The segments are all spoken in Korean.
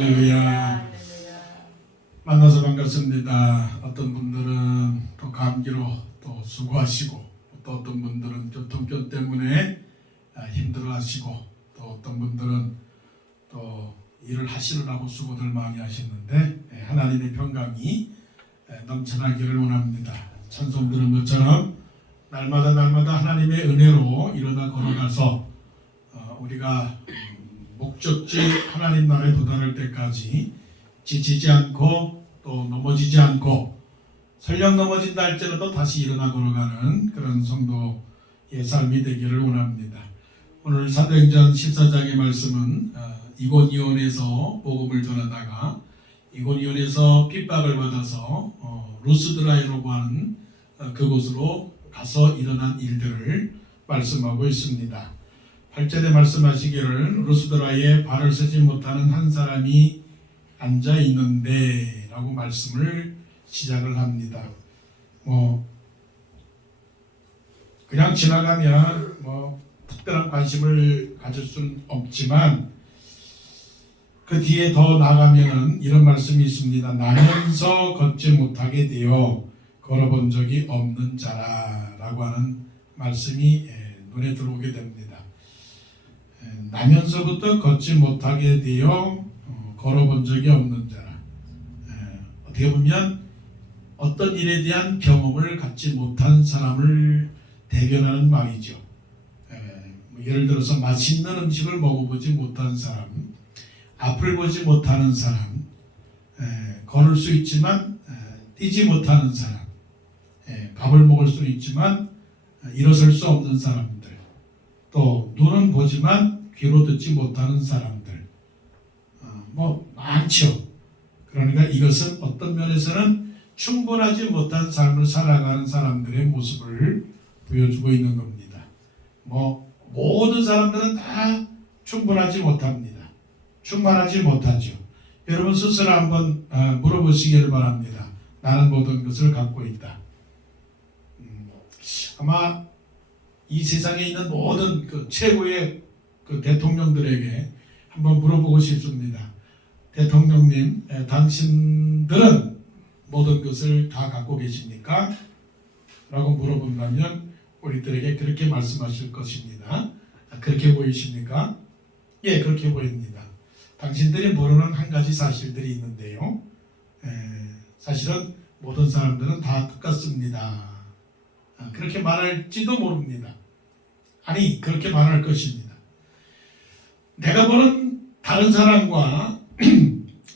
할렐루야. 만나서 반갑습니다. 어떤 분들은 또 감기로 또 수고하시고, 또 어떤 분들은 교통편 때문에 힘들어하시고, 또 어떤 분들은 또 일을 하시느라고 수고들 많이 하셨는데 하나님의 평강이 넘쳐나기를 원합니다. 찬송 들은 것처럼 날마다 하나님의 은혜로 일어나 걸어가서 우리가 목적지 하나님 나라에 도달할 때까지 지치지 않고 또 넘어지지 않고 설령 넘어진다 할지라도 다시 일어나 걸어가는 그런 성도의 삶이 되기를 원합니다. 오늘 사도행전 14장의 말씀은 이고니온에서 복음을 전하다가 이고니온에서 핍박을 받아서 루스드라이라고 하는 그곳으로 가서 일어난 일들을 말씀하고 있습니다. 8절에 말씀하시기를 루스드라에 발을 쓰지 못하는 한 사람이 앉아 있는데 라고 말씀을 시작을 합니다. 그냥 지나가면 특별한 관심을 가질 수는 없지만 그 뒤에 더 나가면은 이런 말씀이 있습니다. 나면서 걷지 못하게 되어 걸어본 적이 없는 자라라고 하는 말씀이 눈에 들어오게 됩니다. 나면서부터 걷지 못하게 되어 걸어본 적이 없는 자라. 어떻게 보면 어떤 일에 대한 경험을 갖지 못한 사람을 대변하는 말이죠. 예를 들어서 맛있는 음식을 먹어보지 못한 사람, 앞을 보지 못하는 사람, 걸을 수 있지만 뛰지 못하는 사람, 밥을 먹을 수 있지만 일어설 수 없는 사람들, 또 눈은 보지만 귀로 듣지 못하는 사람들, 많죠. 그러니까 이것은 어떤 면에서는 충분하지 못한 삶을 살아가는 사람들의 모습을 보여주고 있는 겁니다. 모든 사람들은 다 충분하지 못합니다. 충만하지 못하죠. 여러분 스스로 한번 물어보시기를 바랍니다. 나는 모든 것을 갖고 있다. 아마 이 세상에 있는 모든 그 최고의 그 대통령들에게 한번 물어보고 싶습니다. 대통령님, 당신들은 모든 것을 다 갖고 계십니까? 라고 물어본다면 우리들에게 그렇게 말씀하실 것입니다. 그렇게 보이십니까? 예, 그렇게 보입니다. 당신들이 모르는 한 가지 사실들이 있는데요. 사실은 모든 사람들은 다 똑같습니다. 그렇게 말할지도 모릅니다. 아니, 그렇게 말할 것입니다. 내가 보는 다른 사람과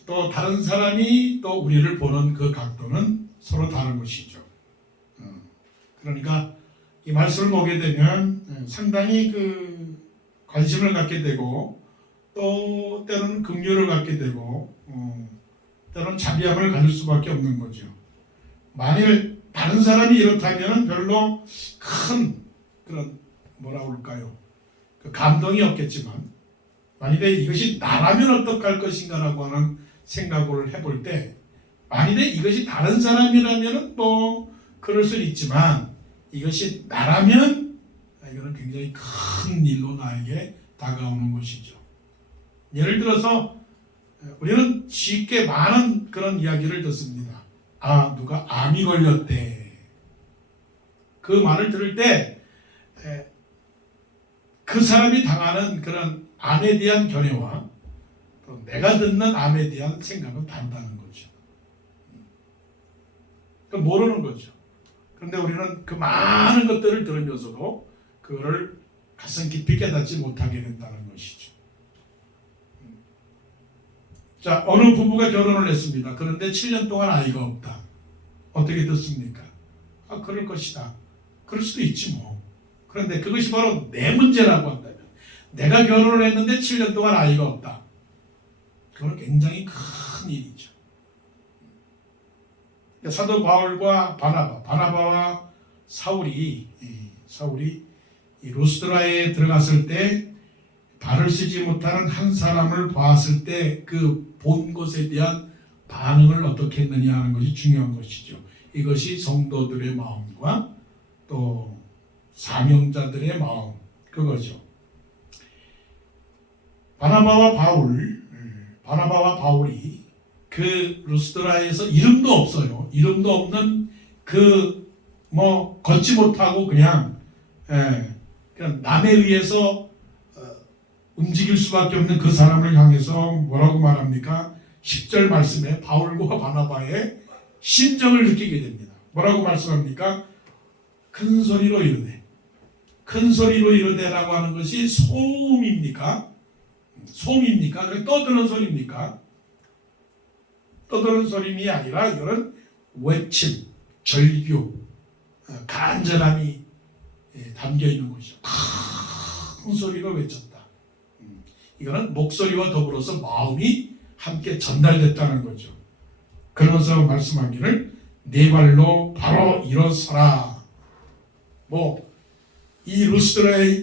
또 다른 사람이 또 우리를 보는 그 각도는 서로 다른 것이죠. 그러니까 이 말씀을 보게 되면 상당히 그 관심을 갖게 되고 또 때로는 긍휼을 갖게 되고 때로는 자비함을 가질 수밖에 없는 거죠. 만일 다른 사람이 이렇다면 별로 큰 그런 뭐라고 할까요? 그 감동이 없겠지만 만일에 이것이 나라면 어떡할 것인가라고 하는 생각을 해볼 때 만일에 이것이 다른 사람이라면 그럴 수 있지만 이것이 나라면 이거는 굉장히 큰 일로 나에게 다가오는 것이죠. 예를 들어서 우리는 쉽게 많은 그런 이야기를 듣습니다. 누가 암이 걸렸대. 그 말을 들을 때 그 사람이 당하는 그런 암에 대한 견해와 또 내가 듣는 암에 대한 생각은 다르다는 거죠. 모르는 거죠. 그런데 우리는 그 많은 것들을 들으면서도 그거를 가슴 깊이 깨닫지 못하게 된다는 것이죠. 자, 어느 부부가 결혼을 했습니다. 그런데 7년 동안 아이가 없다. 어떻게 듣습니까? 그럴 것이다. 그럴 수도 있지 뭐. 그런데 그것이 바로 내 문제라고 한다면 내가 결혼을 했는데 7년 동안 아이가 없다. 그건 굉장히 큰 일이죠. 사도 바울과 바나바와 사울이 이 루스드라에 들어갔을 때 발을 쓰지 못하는 한 사람을 보았을 때 그 본 것에 대한 반응을 어떻게 했느냐 하는 것이 중요한 것이죠. 이것이 성도들의 마음과 또 사명자들의 마음, 그거죠. 바나바와 바울, 바나바와 바울이 그 루스드라에서 이름도 없어요. 이름도 없는 그 걷지 못하고 그냥 남에 의해서 움직일 수밖에 없는 그 사람을 향해서 뭐라고 말합니까? 10절 말씀에 바울과 바나바의 심정을 느끼게 됩니다. 뭐라고 말씀합니까? 큰 소리로 이르되. 큰 소리로 이르되라고 하는 것이 소음입니까? 소음입니까? 그래 떠드는 소리입니까? 떠드는 소림이 아니라 이런 외침, 절규, 간절함이 담겨 있는 것이죠. 큰 소리로 외쳤다. 이거는 목소리와 더불어서 마음이 함께 전달됐다는 거죠. 그러면서 말씀하기를 네 발로 바로 일어서라. 이 루스드라의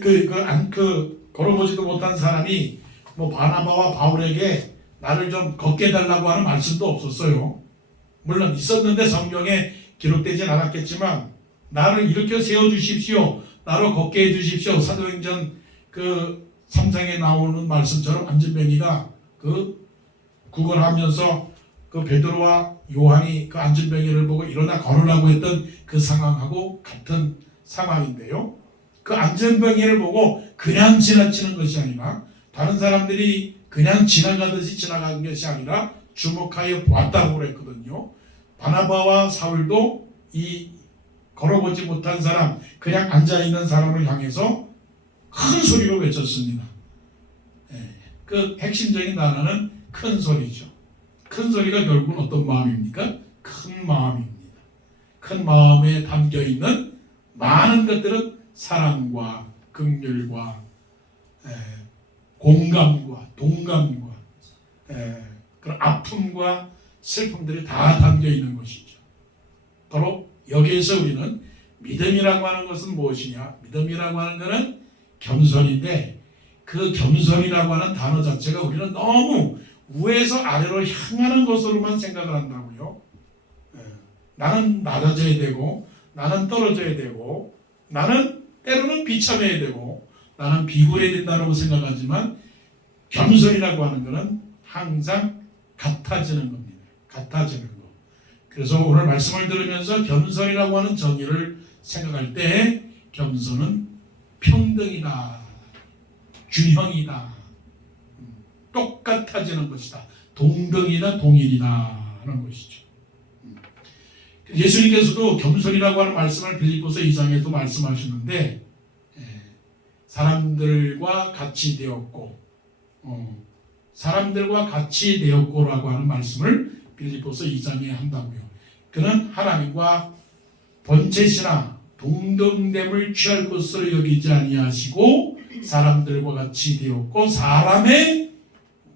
걸어보지도 못한 사람이 바나바와 바울에게 나를 좀 걷게 해달라고 하는 말씀도 없었어요. 물론 있었는데 성경에 기록되진 않았겠지만 나를 일으켜 세워주십시오. 나로 걷게 해주십시오. 사도행전 3장에 나오는 말씀처럼 안진뱅이가 구걸하면서 베드로와 요한이 안진뱅이를 보고 일어나 걸으라고 했던 그 상황하고 같은 상황인데요. 그 안진뱅이를 보고 그냥 지나치는 것이 아니라 다른 사람들이 그냥 지나가듯이 지나간 것이 아니라 주목하여 보았다고 그랬거든요. 바나바와 사울도 이 걸어보지 못한 사람, 그냥 앉아있는 사람을 향해서 큰 소리로 외쳤습니다. 그 핵심적인 단어는 큰 소리죠. 큰 소리가 결국은 어떤 마음입니까? 큰 마음입니다. 큰 마음에 담겨있는 많은 것들은 사랑과 긍휼과 공감과 동감과 그런 아픔과 슬픔들이 다 담겨있는 것이죠. 바로 여기에서 우리는 믿음이라고 하는 것은 무엇이냐? 믿음이라고 하는 것은 겸손인데 그 겸손이라고 하는 단어 자체가 우리는 너무 위에서 아래로 향하는 것으로만 생각을 한다고요. 나는 낮아져야 되고 나는 떨어져야 되고 나는 때로는 비참해야 되고 나는 비굴해야 된다고 생각하지만 겸손이라고 하는 것은 항상 같아지는 겁니다. 같아지는 거. 그래서 오늘 말씀을 들으면서 겸손이라고 하는 정의를 생각할 때 겸손은 평등이다. 균형이다. 똑같아지는 것이다. 동등이다. 동일이다. 하는 것이죠. 예수님께서도 겸손이라고 하는 말씀을 빌립보서 2장에도 말씀하시는데 사람들과 같이 되었고 사람들과 같이 되었고라고 하는 말씀을 빌립보서 2장에 한다고요. 그는 하나님과 번제시나 동등됨을 취할 것으로 여기지 아니하시고 사람들과 같이 되었고 사람의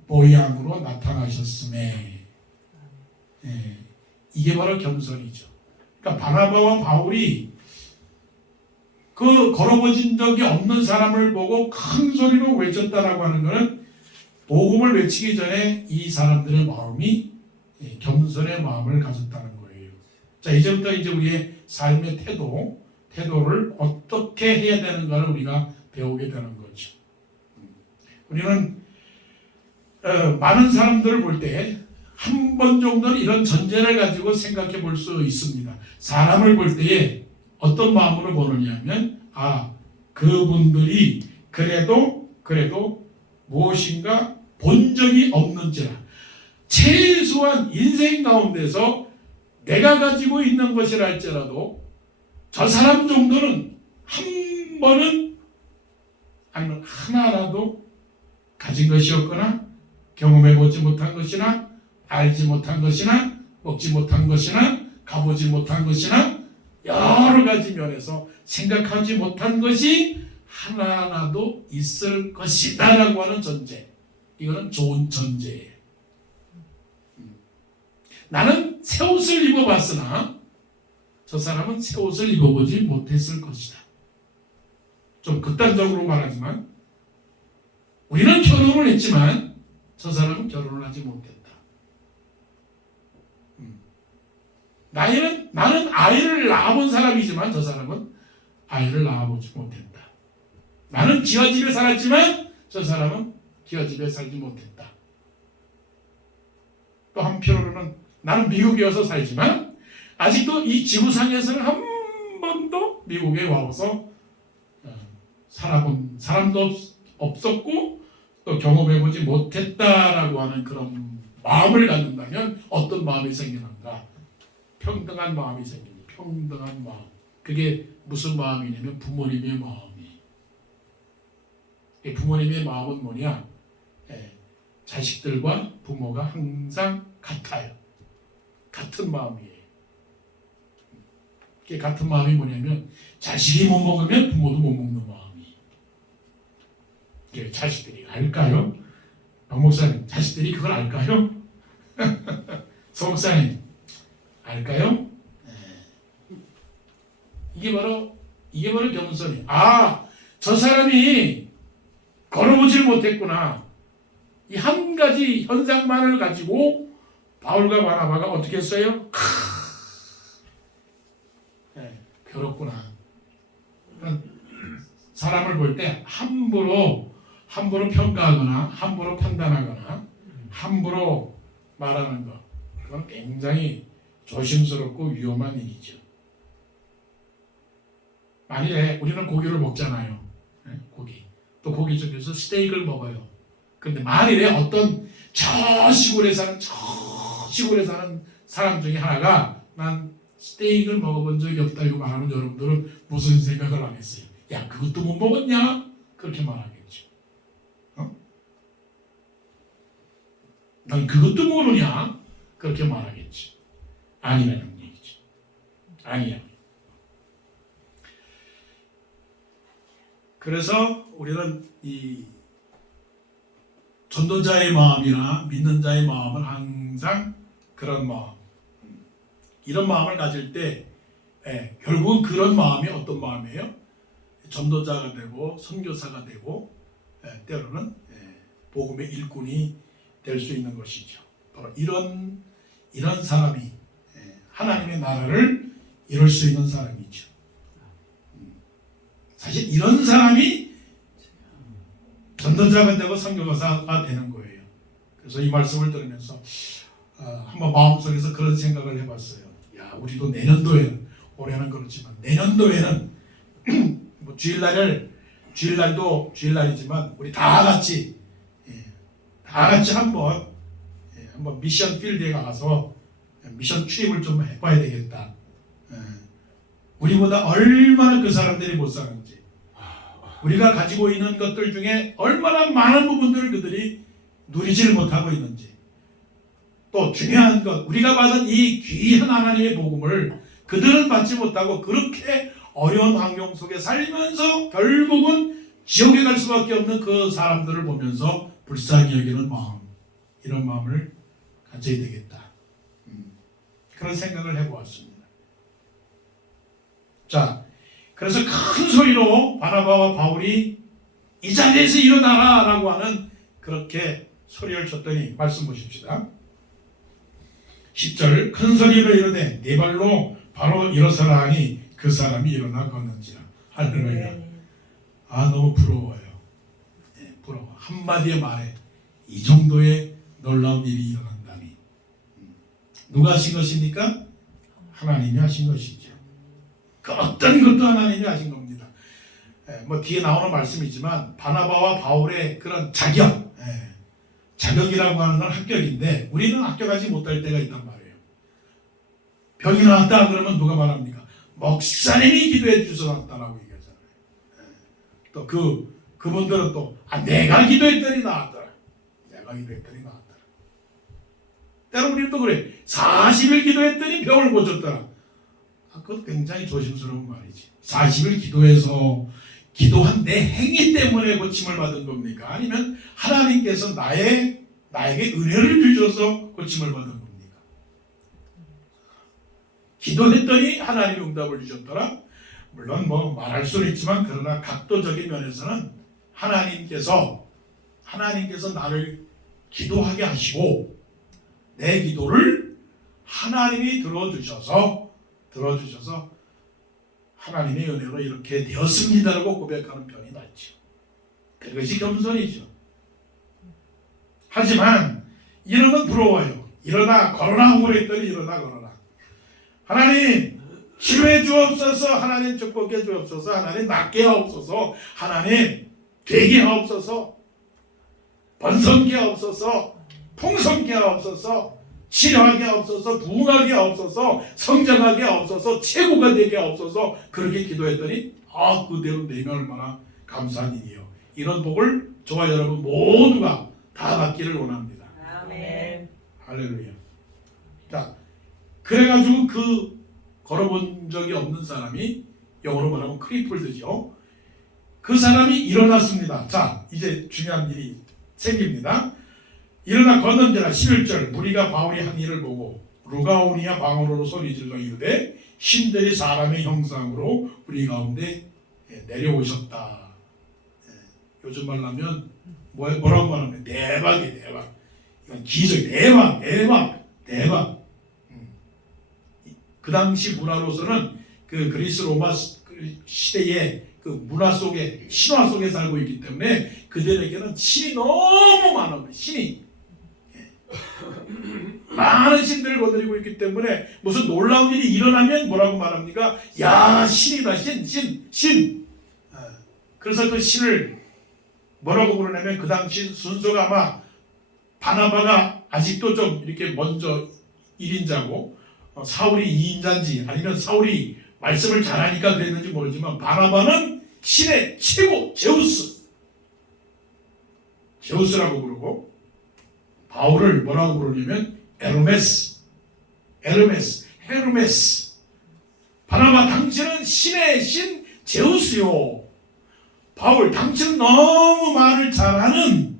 모양으로 나타나셨음에 이게 바로 겸손이죠. 그러니까 바나바와 바울이 걸어보진 적이 없는 사람을 보고 큰 소리로 외쳤다라고 하는 것은 복음을 외치기 전에 이 사람들의 마음이 겸손의 마음을 가졌다는 거예요. 자, 이제부터 우리의 삶의 태도를 어떻게 해야 되는가를 우리가 배우게 되는 거죠. 우리는 많은 사람들을 볼 때 한 번 정도는 이런 전제를 가지고 생각해 볼 수 있습니다. 사람을 볼 때에 어떤 마음으로 보느냐 하면 그분들이 그래도 무엇인가 본 적이 없는지라 최소한 인생 가운데서 내가 가지고 있는 것이라 할지라도 저 사람 정도는 한 번은 아니면 하나라도 가진 것이 없거나 경험해보지 못한 것이나 알지 못한 것이나 먹지 못한 것이나 가보지 못한 것이나 여러 가지 면에서 생각하지 못한 것이 하나라도 있을 것이다 라고 하는 전제. 이거는 좋은 전제예요. 나는 새 옷을 입어봤으나 저 사람은 새 옷을 입어보지 못했을 것이다. 좀 극단적으로 말하지만 우리는 결혼을 했지만 저 사람은 결혼을 하지 못했다. 나는 아이를 낳아본 사람이지만 저 사람은 아이를 낳아보지 못했다. 나는 기와집에 살았지만 저 사람은 기와집에 살지 못했다. 또 한편으로는 나는 미국에 와서 살지만 아직도 이 지구상에서는 한 번도 미국에 와서 살아본 사람도 없었고 또 경험해보지 못했다라고 하는 그런 마음을 갖는다면 어떤 마음이 생기는가? 평등한 마음이 생깁니다. 평등한 마음. 그게 무슨 마음이냐면 부모님의 마음이. 부모님의 마음은 뭐냐? 자식들과 부모가 항상 같아요. 같은 마음이에요. 그게 같은 마음이 뭐냐면 자식이 못 먹으면 부모도 못 먹는 마음이. 자식들이 알까요? 박 목사님, 자식들이 그걸 알까요? 서 목사님, 알까요? 이게 바로 겸손이. 저 사람이 걸어보질 못했구나. 이 한 가지 현상만을 가지고 바울과 바나바가 어떻게 했어요? 괴롭구나. 사람을 볼 때 함부로 평가하거나 함부로 판단하거나 함부로 말하는 것, 그건 굉장히 조심스럽고 위험한 일이죠. 만일에 우리는 고기를 먹잖아요. 고기. 또 고기 중에서 스테이크를 먹어요. 근데 만일에 어떤 저 시골에 사는 사람 중에 하나가 난 스테이크를 먹어본 적이 없다 이거 말하면 여러분들은 무슨 생각을 하겠어요? 야, 그것도 못 먹었냐? 그렇게 말하겠죠. 난 그것도 모르냐? 그렇게 말하겠죠. 아니라는 얘기죠. 아니야. 그래서 우리는 이 전도자의 마음이나 믿는 자의 마음은 항상 그런 마음, 이런 마음을 가질 때 결국은 그런 마음이 어떤 마음이에요? 전도자가 되고 선교사가 되고 때로는 복음의 일꾼이 될 수 있는 것이죠. 바로 이런 사람이 하나님의 나라를 이룰 수 있는 사람이죠. 사실 이런 사람이 전도자가 되고 선교사가 되는 거예요. 그래서 이 말씀을 들으면서 한번 마음속에서 그런 생각을 해봤어요. 야, 우리도 내년도에는, 올해는 그렇지만 내년도에는 뭐 주일날도 주일날이지만 우리 다 같이 한번 미션 필드에 가서 미션 출입을 좀 해봐야 되겠다. 우리보다 얼마나 그 사람들이 못 사는지, 우리가 가지고 있는 것들 중에 얼마나 많은 부분들을 그들이 누리지를 못하고 있는지, 또 중요한 것, 우리가 받은 이 귀한 하나님의 복음을 그들은 받지 못하고 그렇게 어려운 환경 속에 살면서 결국은 지옥에 갈 수밖에 없는 그 사람들을 보면서 불쌍히 여기는 마음, 이런 마음을 가져야 되겠다. 그런 생각을 해보았습니다. 자, 그래서 큰 소리로 바나바와 바울이 이 자리에서 일어나라 라고 하는 그렇게 소리를 쳤더니 말씀 보십시다. 10절, 큰 소리로 이르되 네 발로 바로 일어서라 하니 그 사람이 일어나 걷는지라. 할렐루야. 너무 부러워요. 부러워. 한마디의 말에 이 정도의 놀라운 일이 일어난다니. 누가 하신 것입니까? 하나님이 하신 것이죠. 그 어떤 것도 하나님이 하신 겁니다. 뭐 뒤에 나오는 말씀이지만 바나바와 바울의 그런 자격이라고 하는 건 합격인데 우리는 합격하지 못할 때가 있단 말이에요. 병이 나왔다 그러면 누가 말합니까? 목사님이 기도해 주셔서 나왔다라고 얘기하잖아요. 또 그분들은 또 내가 기도했더니 나왔더라. 내가 기도했더니 나왔더라. 때로 우리는 또 그래. 40일 기도했더니 병을 고쳤더라. 그것도 굉장히 조심스러운 말이지. 40일 기도해서 기도한 내 행위 때문에 고침을 받은 겁니까? 아니면 하나님께서 나에게 은혜를 주셔서 고침을 받은 겁니까? 기도했더니 하나님이 응답을 주셨더라. 물론 뭐 말할 수는 있지만 그러나 각도적인 면에서는 하나님께서 나를 기도하게 하시고 내 기도를 하나님이 들어주셔서 하나님의 은혜로 이렇게 되었습니다라고 고백하는 편이 낫죠. 그것이 겸손이죠. 하지만 이런 건 부러워요. 일어나 걸어라 그랬더니 일어나 걸어라. 하나님 치료해 주옵소서. 하나님 축복해 주옵소서. 하나님 낫게 하옵소서. 하나님 되게 하옵소서. 번성케 하옵소서. 풍성케 하옵소서. 치료하게 하옵소서. 부흥하게 하옵소서. 성장하게 하옵소서. 최고가 되게 하옵소서. 그렇게 기도했더니 그대로 되면 얼마나 감사한 일이요. 이런 복을 저와 여러분 모두가 다 받기를 원합니다. 아멘. 할렐루야. 자, 그래가지고 그 걸어본 적이 없는 사람이 영어로 말하면 크리플드죠. 그 사람이 일어났습니다. 자, 이제 중요한 일이 생깁니다. 일어나 걷는지라 11절 무리가 바울이 한 일을 보고 루가오니아 방언으로 소리질러 이르되 신들이 사람의 형상으로 우리 가운데 내려오셨다. 요즘 말하면 뭐라고 말하면 대박이에요. 대박. 이건 기적. 대박. 그 당시 문화로서는 그 그리스 로마 시대의 그 문화 속에 신화 속에 살고 있기 때문에 그들에게는 신이 너무 많은 거예요. 신이 많은 신들을 거느리고 있기 때문에 무슨 놀라운 일이 일어나면 뭐라고 말합니까? 야, 신이다. 신. 그래서 그 신을 뭐라고 부르냐면 그 당시 순서가 아마 바나바가 아직도 좀 이렇게 먼저 1인자고 사울이 2인자인지 아니면 사울이 말씀을 잘하니까 그랬는지 모르지만 바나바는 신의 최고 제우스라고 부르고 바울을 뭐라고 부르냐면 에르메스. 바나바 당신은 신의 신 제우스요. 바울 당신은 너무 말을 잘하는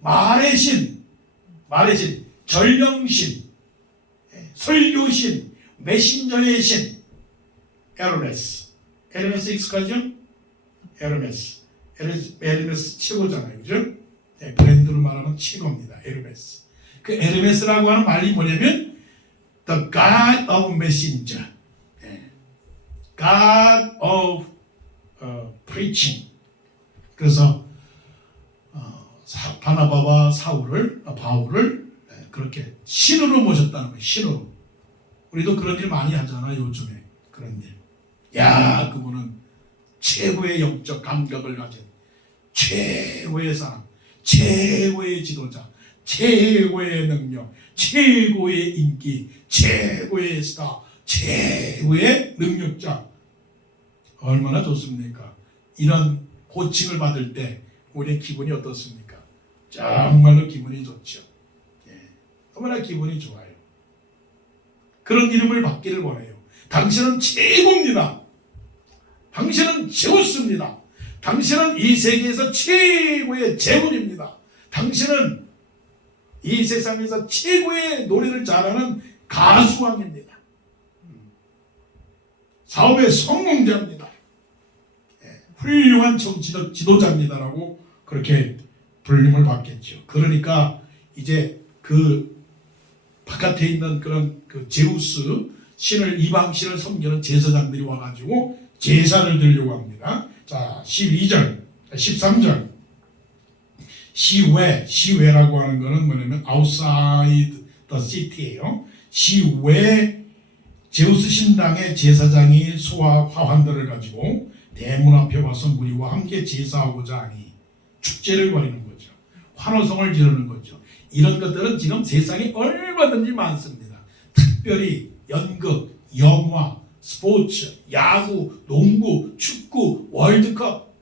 말의 신, 전령신, 설교신, 메신저의 신, 에르메스 익숙하죠? 에르메스 최고잖아요, 그죠? 브랜드로 말하면 최고입니다. 에르메스. 그 에르메스라고 하는 말이 뭐냐면 The God of Messenger, God of Preaching. 그래서 바나바와 바울을 그렇게 신으로 모셨다는 거예요. 신으로. 우리도 그런 일 많이 하잖아요. 요즘에 그런 일. 야, 그분은 최고의 영적 감각을 가진 최고의 사람, 최고의 지도자, 최고의 능력, 최고의 인기, 최고의 스타, 최고의 능력자. 얼마나 좋습니까? 이런 호칭을 받을 때 우리의 기분이 어떻습니까? 정말로 기분이 좋죠. 너무나 기분이 좋아요. 그런 이름을 받기를 원해요. 당신은 최고입니다. 당신은 제우스입니다. 당신은 이 세계에서 최고의 재물입니다. 당신은 이 세상에서 최고의 노래를 잘하는 가수왕입니다. 사업의 성공자입니다. 훌륭한 지도자입니다라고 그렇게 불림을 받겠죠. 그러니까 이제 그 바깥에 있는 그런 그 제우스 신을 이방 신을 섬기는 제사장들이 와가지고 제사를 드리려고 합니다. 자, 13절 시외라고 하는 거는 뭐냐면 outside the city예요. 시외 제우스 신당의 제사장이 소와 화환들을 가지고 대문 앞에 와서 무리와 함께 제사하고자 하니 축제를 벌이는 거죠. 환호성을 지르는 거죠. 이런 것들은 지금 세상에 얼마든지 많습니다. 특별히 연극, 영화, 스포츠, 야구, 농구, 축구, 월드컵,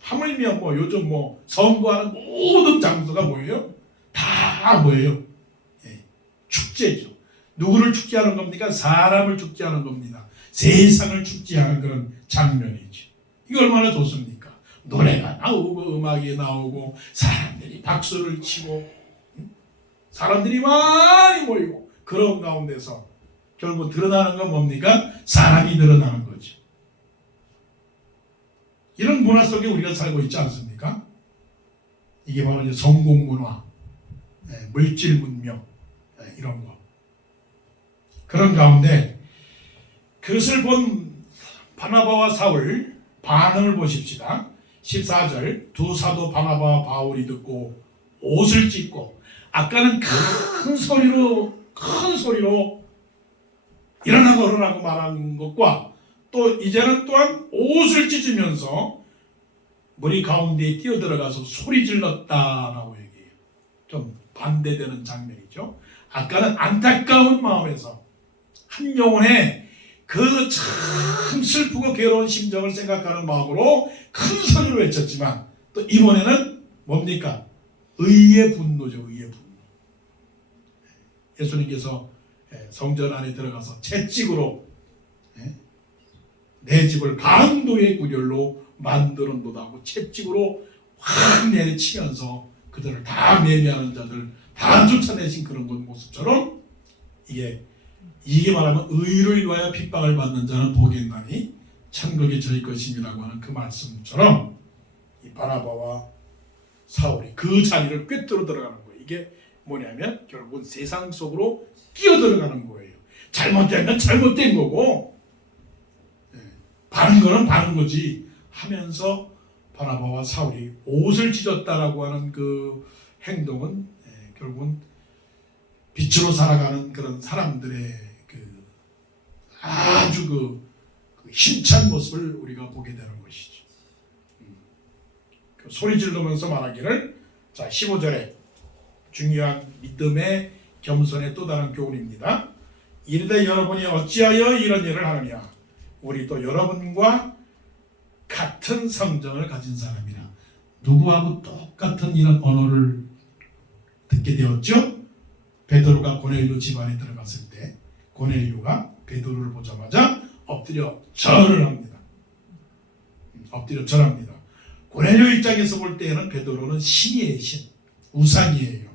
하물며 요즘 선거하는 모든 장소가 뭐예요? 다 뭐예요? 축제죠. 누구를 축제하는 겁니까? 사람을 축제하는 겁니다. 세상을 축제하는 그런 장면이죠. 이거 얼마나 좋습니까? 노래가 나오고 음악이 나오고 사람들이 박수를 치고 사람들이 많이 모이고 그런 가운데서 결국 드러나는 건 뭡니까? 사람이 드러나는 거죠. 이런 문화 속에 우리가 살고 있지 않습니까? 이게 바로 이제 성공 문화, 물질 문명, 이런 거. 그런 가운데 그것을 본 바나바와 사울 반응을 보십시다. 14절 두 사도 바나바와 바울이 듣고 옷을 찢고 아까는 큰 소리로 일어나고 말하는 것과 또 이제는 또한 옷을 찢으면서 머리 가운데에 뛰어들어가서 소리 질렀다라고 얘기해요. 좀 반대되는 장면이죠. 아까는 안타까운 마음에서 한 영혼의 그 참 슬프고 괴로운 심정을 생각하는 마음으로 큰 소리로 외쳤지만 또 이번에는 뭡니까? 의의 분노죠. 의의 분노. 예수님께서 성전 안에 들어가서 채찍으로 내 집을 강도의 구렬로 만들었노다 하고 채찍으로 확 내리치면서 그들을 다 매매하는 자들 다 쫓아내신 그런 모습처럼 이게 말하면 의를 위하여 핍박을 받는 자는 복이 있나니 천국이 저희 것임이라고 하는 그 말씀처럼 이 바나바와 사울이 그 자리를 꿰뚫어 들어가는 거예요. 이게 뭐냐면 결국은 세상 속으로 끼어들어가는 거예요. 잘못된 건 잘못된 거고 바른 거는 바른 거지 하면서 바나바와 사울이 옷을 찢었다라고 하는 그 행동은 결국은 빛으로 살아가는 그런 사람들의 아주 그 힘찬 모습을 우리가 보게 되는 것이죠. 소리 지르면서 말하기를, 자 15절에 중요한 믿음의 겸손의 또 다른 교훈입니다. 이르되 여러분이 어찌하여 이런 일을 하느냐. 우리 또 여러분과 같은 성정을 가진 사람이라. 누구하고 똑같은 이런 언어를 듣게 되었죠? 베드로가 고넬료 집안에 들어갔을 때 고넬료가 베드로를 보자마자 엎드려 절을 합니다. 엎드려 절합니다. 고넬료 입장에서 볼 때에는 베드로는 신이에요. 신. 우상이에요.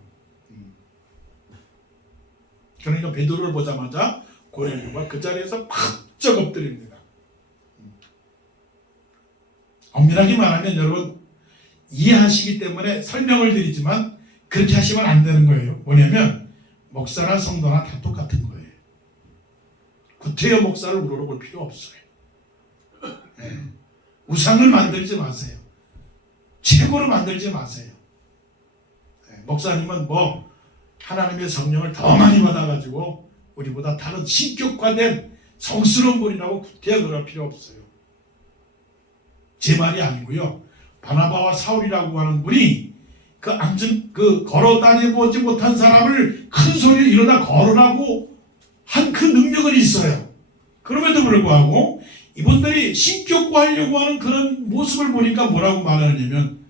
그러니까 베드로를 보자마자 고넬료가 그 자리에서 팍쩍 엎드립니다. 엄밀하게 말하면 여러분 이해하시기 때문에 설명을 드리지만 그렇게 하시면 안 되는 거예요. 뭐냐면 목사나 성도나 다 똑같은 거예요. 구태여 목사를 우러러볼 필요 없어요. 우상을 만들지 마세요. 최고로 만들지 마세요. 목사님은 뭐 하나님의 성령을 더 많이 받아가지고 우리보다 다른 신격화된 성스러운 분이라고 구태여 그럴 필요 없어요. 제 말이 아니고요. 바나바와 사울이라고 하는 분이 그 걸어 다녀보지 못한 사람을 큰 소리로 일어나 걸으라고 한 그 능력은 있어요. 그럼에도 불구하고 이분들이 신격화하려고 하는 그런 모습을 보니까 뭐라고 말하냐면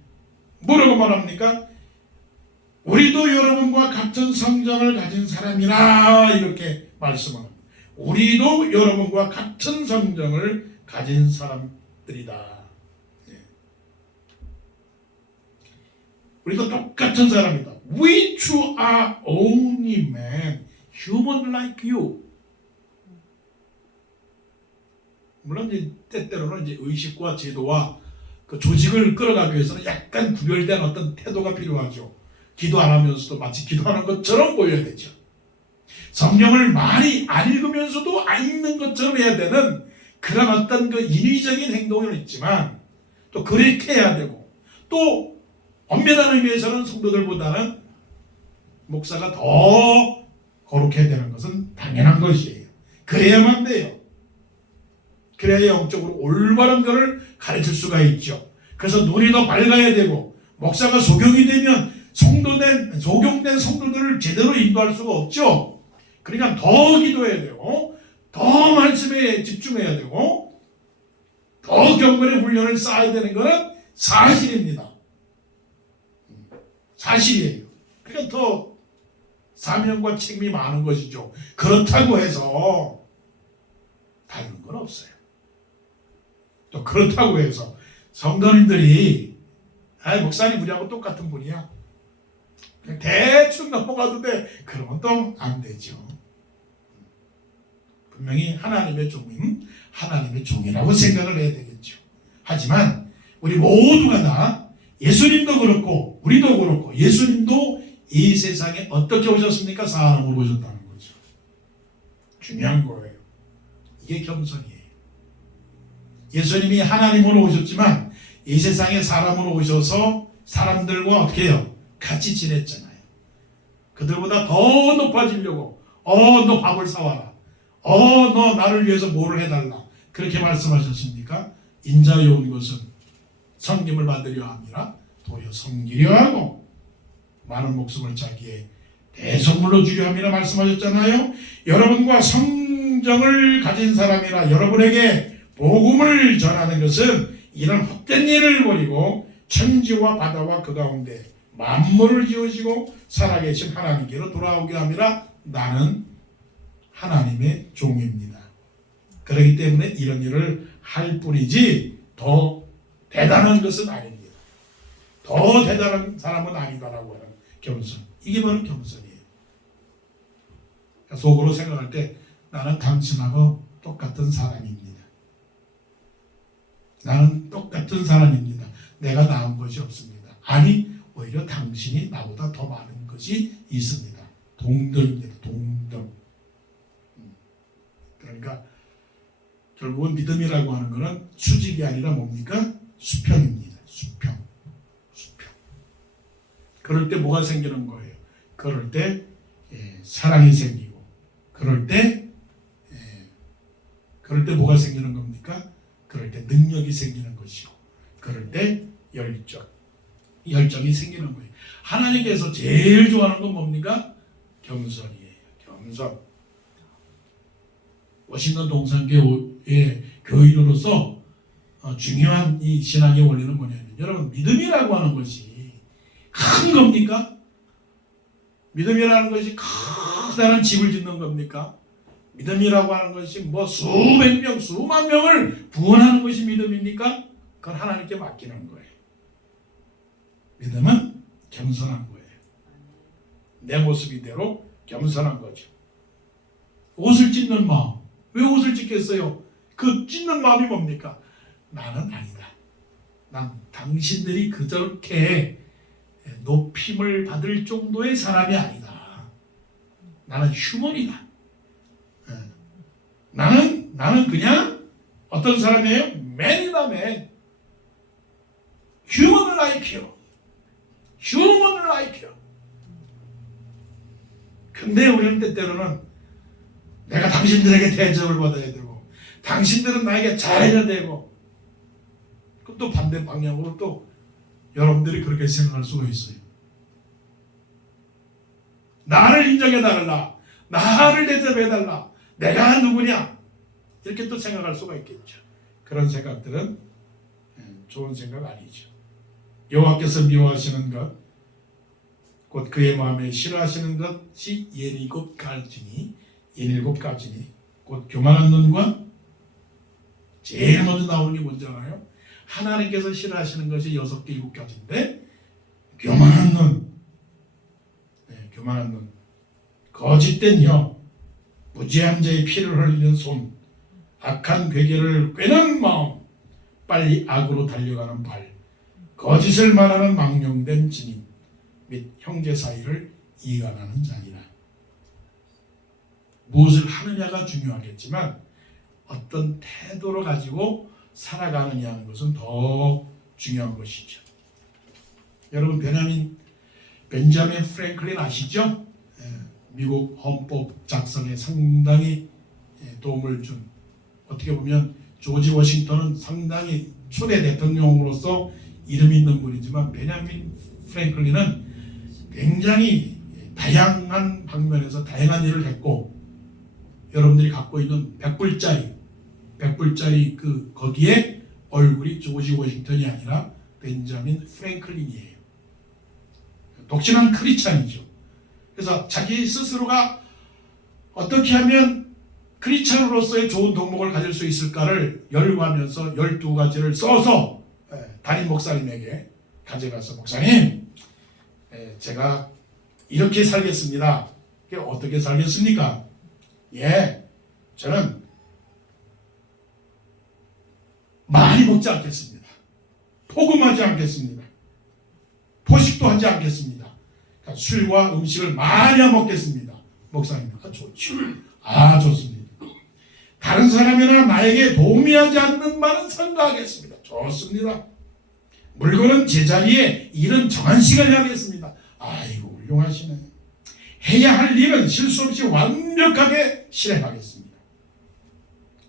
뭐라고 말합니까? 우리도 여러분과 같은 성정을 가진 사람이라 이렇게 말씀합니다. 우리도 여러분과 같은 성정을 가진 사람들이다. 우리도 똑같은 사람이다. We too are only men, human like you. 물론 이제 때때로는 이제 의식과 제도와 그 조직을 끌어가기 위해서는 약간 구별된 어떤 태도가 필요하죠. 기도 안 하면서도 마치 기도하는 것처럼 보여야 되죠. 성경을 많이 안 읽으면서도 안 읽는 것처럼 해야 되는 그런 어떤 그 인위적인 행동은 있지만 또 그렇게 해야 되고 또 엄밀한 의미에서는 성도들보다는 목사가 더 거룩해야 되는 것은 당연한 것이에요. 그래야만 돼요. 그래야 영적으로 올바른 것을 가르칠 수가 있죠. 그래서 눈이 더 밝아야 되고 목사가 소경이 되면 소경된 성도들을 제대로 인도할 수가 없죠. 그러니까 더 기도해야 되고 더 말씀에 집중해야 되고 더 경건의 훈련을 쌓아야 되는 것은 사실입니다. 사실이에요. 그러니까 더 사명과 책임이 많은 것이죠. 그렇다고 해서 다른 건 없어요. 또 그렇다고 해서 성도님들이 목사님 우리하고 똑같은 분이야. 그냥 대충 넘어가도 돼. 그러면 또 안 되죠. 분명히 하나님의 종인 하나님의 종이라고 생각을 해야 되겠죠. 하지만 우리 모두가 다 예수님도 그렇고 우리도 그렇고 예수님도 이 세상에 어떻게 오셨습니까? 사람으로 오셨다는 거죠. 중요한 거예요. 이게 겸손이에요. 예수님이 하나님으로 오셨지만 이 세상에 사람으로 오셔서 사람들과 어떻게 해요? 같이 지냈잖아요. 그들보다 더 높아지려고 너 밥을 사와라. 너 나를 위해서 뭐를 해달라. 그렇게 말씀하셨습니까? 인자에 온 것은 섬김을 받으려 함이라 도리어 섬기려 하고 많은 목숨을 자기의 대선물로 주려 함이라 말씀하셨잖아요. 여러분과 성정을 가진 사람이라 여러분에게 복음을 전하는 것은 이런 헛된 일을 버리고 천지와 바다와 그 가운데 만물을 지으시고 살아계신 하나님께로 돌아오게 함이라. 나는 하나님의 종입니다. 그렇기 때문에 이런 일을 할 뿐이지 더 대단한 것은 아닙니다. 더 대단한 사람은 아니다라고 하는 겸손. 이게 바로 겸손이에요. 속으로 생각할 때 나는 당신하고 똑같은 사람입니다. 나는 똑같은 사람입니다. 내가 나은 것이 없습니다. 아니 오히려 당신이 나보다 더 많은 것이 있습니다. 동등입니다. 동등. 그러니까 결국은 믿음이라고 하는 것은 수직이 아니라 뭡니까? 수평입니다. 수평. 그럴 때 뭐가 생기는 거예요? 그럴 때 사랑이 생기고 그럴 때 뭐가 생기는 겁니까? 그럴 때 능력이 생기는 것이고 그럴 때 열정이 생기는 거예요. 하나님께서 제일 좋아하는 건 뭡니까? 겸손이에요. 겸손. 워싱턴 동산교회의 교인으로서 중요한 이 신앙의 원리는 뭐냐면 여러분 믿음이라고 하는 것이 큰 겁니까? 믿음이라는 것이 커다란 집을 짓는 겁니까? 믿음이라고 하는 것이 뭐 수백 명, 수만 명을 구원하는 것이 믿음입니까? 그건 하나님께 맡기는 거예요. 믿음은 겸손한 거예요. 내 모습 이대로 겸손한 거죠. 옷을 찢는 마음. 왜 옷을 찢겠어요? 그 찢는 마음이 뭡니까? 나는 아니다. 난 당신들이 그저렇게 높임을 받을 정도의 사람이 아니다. 나는 휴먼이다. 나는 그냥 어떤 사람이에요? 맨이다, 맨. 휴먼을 라이크요. 휴먼을 라이크요. 근데 우리는 때때로는 내가 당신들에게 대접을 받아야 되고 당신들은 나에게 잘해야 되고 그럼 또 반대 방향으로 또 여러분들이 그렇게 생각할 수가 있어요. 나를 인정해달라. 나를 대접해달라. 내가 누구냐? 이렇게 또 생각할 수가 있겠죠. 그런 생각들은 좋은 생각 아니죠. 여호와께서 미워하시는 것, 곧 그의 마음에 싫어하시는 것이 17가지니 곧 교만한 눈과 제일 먼저 나오는 게 뭔지 알아요? 하나님께서 싫어하시는 것이 6개, 7가지인데 교만한 눈, 교만한 눈, 거짓된 혀, 무지한 자의 피를 흘리는 손, 악한 괴계를 꾀는 마음, 빨리 악으로 달려가는 발, 거짓을 말하는 망령된 진인 및 형제 사이를 이간하는 자니라. 무엇을 하느냐가 중요하겠지만 어떤 태도로 가지고 살아가느냐 하는 것은 더 중요한 것이죠. 여러분 벤자민 프랭클린 아시죠? 미국 헌법 작성에 상당히 도움을 준, 어떻게 보면 조지 워싱턴은 상당히 초대 대통령으로서 이름 있는 분이지만 벤자민 프랭클린은 굉장히 다양한 방면에서 다양한 일을 했고 여러분들이 갖고 있는 100불짜리 거기에 얼굴이 조지 워싱턴이 아니라 벤자민 프랭클린이에요. 독실한 크리스찬이죠. 그래서 자기 스스로가 어떻게 하면 크리스찬으로서의 좋은 덕목을 가질 수 있을까를 열거하면서 12가지를 써서 담임 목사님에게 가져가서 목사님 제가 이렇게 살겠습니다. 어떻게 살겠습니까? 저는 많이 먹지 않겠습니다. 포금하지 않겠습니다. 포식도 하지 않겠습니다. 그러니까 술과 음식을 많이 안 먹겠습니다. 목사님, 좋죠. 좋습니다. 다른 사람이나 나에게 도움이 하지 않는 말은 삼가하겠습니다. 좋습니다. 물건은 제자리에 일은 정한 시간에 하겠습니다. 이거 훌륭하시네. 해야 할 일은 실수 없이 완벽하게 실행하겠습니다.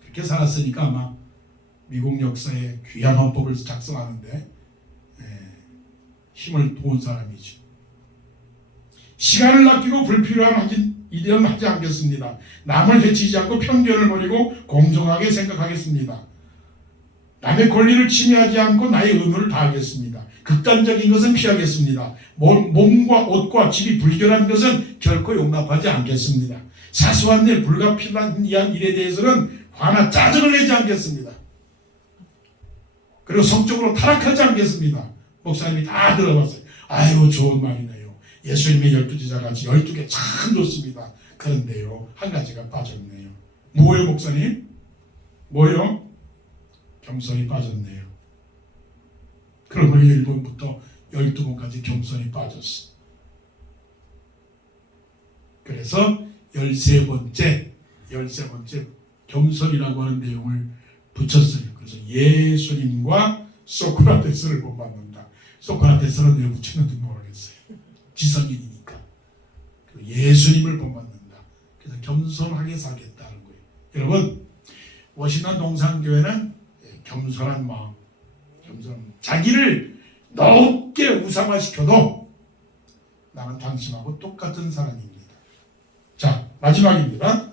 그렇게 살았으니까 아마 미국 역사에 귀한 헌법을 작성하는데 힘을 도운 사람이죠. 시간을 아끼고 불필요한 일은 하지 않겠습니다. 남을 해치지 않고 편견을 버리고 공정하게 생각하겠습니다. 남의 권리를 침해하지 않고 나의 의무를 다하겠습니다. 극단적인 것은 피하겠습니다. 몸과 옷과 집이 불결한 것은 결코 용납하지 않겠습니다. 사소한 일, 불가피한 일에 대해서는 화나 짜증을 내지 않겠습니다. 그리고 성적으로 타락하지 않겠습니다. 목사님이 다 들어봤어요. 아유, 좋은 말이네요. 예수님의 12제자같이 12개 참 좋습니다. 그런데요, 한 가지가 빠졌네요. 뭐예요, 목사님? 뭐요? 겸손이 빠졌네요. 그러면 1번부터 12번까지 겸손이 빠졌어. 그래서 13번째 겸손이라고 하는 내용을 붙였어요. 그래서 예수님과 소크라테스를 본받는다. 소크라테스는 왜 붙였는지 모르겠어요. 지성인이니까. 예수님을 본받는다. 그래서 겸손하게 살겠다는 거예요. 여러분, 워싱턴 동산교회는 겸손한 마음, 자기를 높게 우상화시켜도 나는 당신하고 똑같은 사람입니다. 자, 마지막입니다.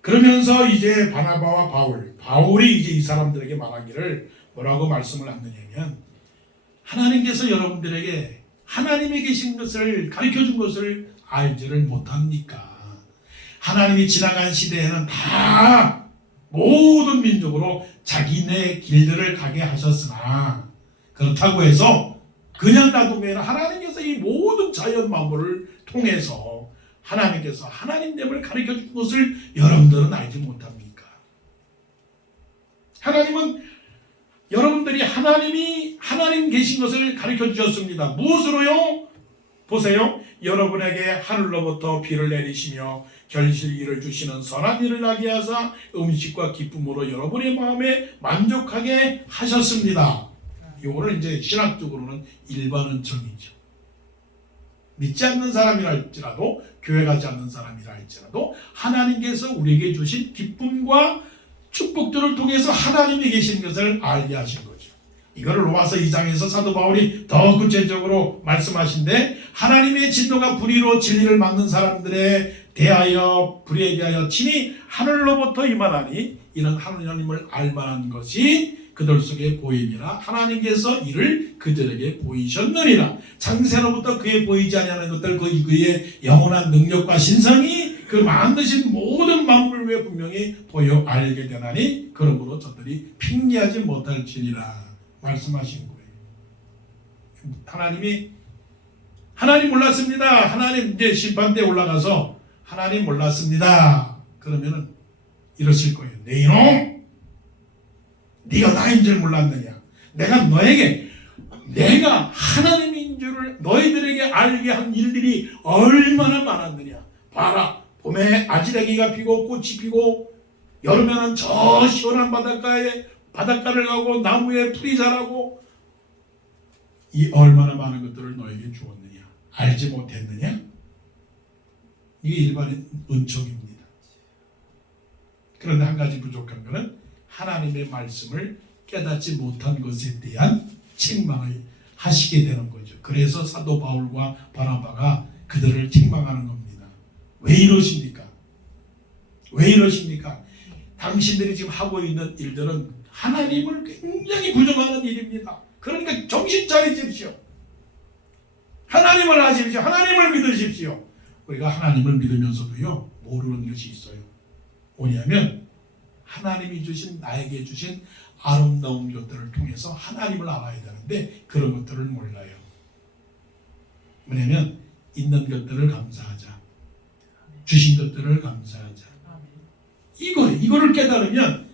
그러면서 이제 바나바와 바울이 이제 이 사람들에게 말하기를 뭐라고 말씀을 하느냐면, 하나님께서 여러분들에게 하나님이 계신 것을 가르쳐준 것을 알지를 못합니까? 하나님이 지나간 시대에는 다 모든 민족으로 자기네 길들을 가게 하셨으나, 그렇다고 해서 그냥 놔두면 하나님께서 이 모든 자연 만물을 통해서 하나님께서 하나님됨을 가르쳐준 것을 여러분들은 알지 못합니까? 하나님은 여러분들이 하나님 계신 것을 가르쳐 주셨습니다. 무엇으로요? 보세요. 여러분에게 하늘로부터 비를 내리시며 결실일을 주시는 선한 일을 나게 하사 음식과 기쁨으로 여러분의 마음에 만족하게 하셨습니다. 이거는 이제 신학적으로는 일반 은총이죠. 믿지 않는 사람이라 할지라도, 교회 가지 않는 사람이라 할지라도 하나님께서 우리에게 주신 기쁨과 축복들을 통해서 하나님이 계신 것을 알게 하신 거죠. 이거를 로마서 2장에서 사도 바울이 더 구체적으로 말씀하신데, 하나님의 진노가 불의로 진리를 막는 사람들에 대하여 불의에 대하여 친히 하늘로부터 임하나니 이는 하나님을 알만한 것이 그들 속에 보이니라. 하나님께서 이를 그들에게 보이셨느니라. 창세로부터 그에 보이지 아니하는 것들, 그의 영원한 능력과 신성이 그 만드신 모든 만물 외에 분명히 보여 알게 되나니 그러므로 저들이 핑계하지 못할지니라 말씀하신 거예요. 하나님 몰랐습니다. 하나님 이제 심판대에 올라가서 하나님 몰랐습니다. 그러면은 이러실 거예요. 내 이놈, 네가 나인 줄 몰랐느냐? 내가 하나님인 줄을 너희들에게 알게 한 일들이 얼마나 많았느냐? 봐라, 봄에 아지랑이가 피고 꽃이 피고, 여름에는 저 시원한 바닷가를 가고 나무에 풀이 자라고, 이 얼마나 많은 것들을 너에게 주었느냐? 알지 못했느냐? 이게 일반인 은총입니다. 그런데 한 가지 부족한 것은 하나님의 말씀을 깨닫지 못한 것에 대한 책망을 하시게 되는 거죠. 그래서 사도 바울과 바나바가 그들을 책망하는 겁니다. 왜 이러십니까? 당신들이 지금 하고 있는 일들은 하나님을 굉장히 부정하는 일입니다. 그러니까 정신 차리십시오. 하나님을 아십시오. 하나님을 믿으십시오. 우리가 하나님을 믿으면서도요, 모르는 것이 있어요. 뭐냐면 하나님이 나에게 주신 아름다운 것들을 통해서 하나님을 알아야 되는데 그런 것들을 몰라요. 뭐냐면 있는 것들을 감사하자, 주신 것들을 감사하자. 이거를 깨달으면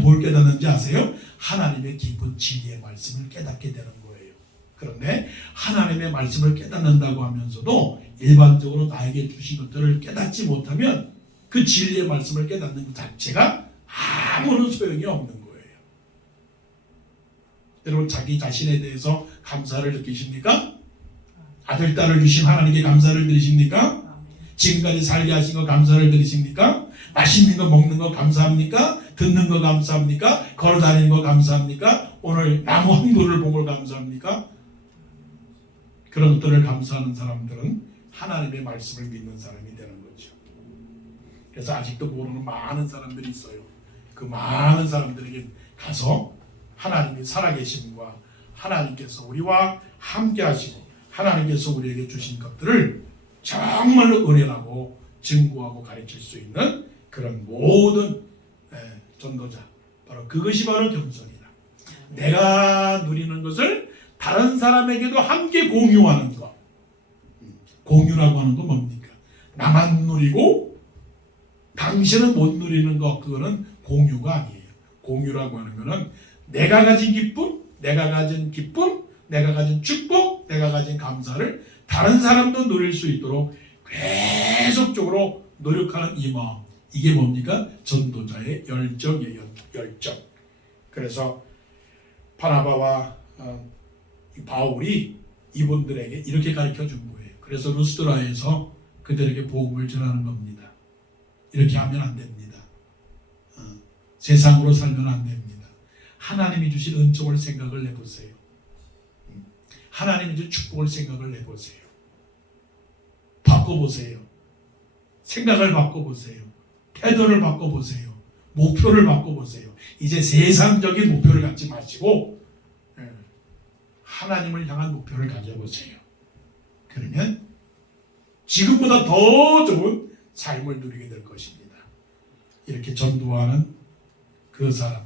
뭘 깨닫는지 아세요? 하나님의 깊은 진리의 말씀을 깨닫게 되는 거예요. 그런데 하나님의 말씀을 깨닫는다고 하면서도 일반적으로 나에게 주신 것들을 깨닫지 못하면 그 진리의 말씀을 깨닫는 것 자체가 아무런 소용이 없는 거예요. 여러분, 자기 자신에 대해서 감사를 느끼십니까? 아들, 딸을 주신 하나님께 감사를 드리십니까? 지금까지 살게 하신 거 감사를 드리십니까? 맛있는 거 먹는 거 감사합니까? 듣는 거 감사합니까? 걸어 다니는 거 감사합니까? 오늘 나무 한 그루를 본 걸 감사합니까? 그런 것들을 감사하는 사람들은 하나님의 말씀을 믿는 사람이 되는 거죠. 그래서 아직도 모르는 많은 사람들이 있어요. 그 많은 사람들에게 가서 하나님이 살아계심과 하나님께서 우리와 함께 하시고 하나님께서 우리에게 주신 것들을 정말로 은혜라고 증거하고 가르칠 수 있는 그런 모든 전도자, 바로 그것이 바로 겸손이다. 내가 누리는 것을 다른 사람에게도 함께 공유하는 것. 공유라고 하는 건 뭡니까? 나만 누리고 당신은 못 누리는 것, 그거는 공유가 아니에요. 공유라고 하는 것은 내가 가진 기쁨, 내가 가진 축복, 내가 가진 감사를 다른 사람도 누릴 수 있도록 계속적으로 노력하는 이 마음, 이게 뭡니까? 전도자의 열정이에요. 열정. 그래서 바나바와 바울이 이분들에게 이렇게 가르쳐 준 거예요. 그래서 루스드라에서 그들에게 복음을 전하는 겁니다. 이렇게 하면 안 됩니다. 세상으로 살면 안 됩니다. 하나님이 주신 은총을 생각을 해보세요. 하나님이 주신 축복을 생각을 해보세요. 바꿔보세요. 생각을 바꿔보세요. 태도를 바꿔보세요. 목표를 바꿔보세요. 이제 세상적인 목표를 갖지 마시고 하나님을 향한 목표를 가져보세요. 그러면 지금보다 더 좋은 삶을 누리게 될 것입니다. 이렇게 전도하는 그 사람,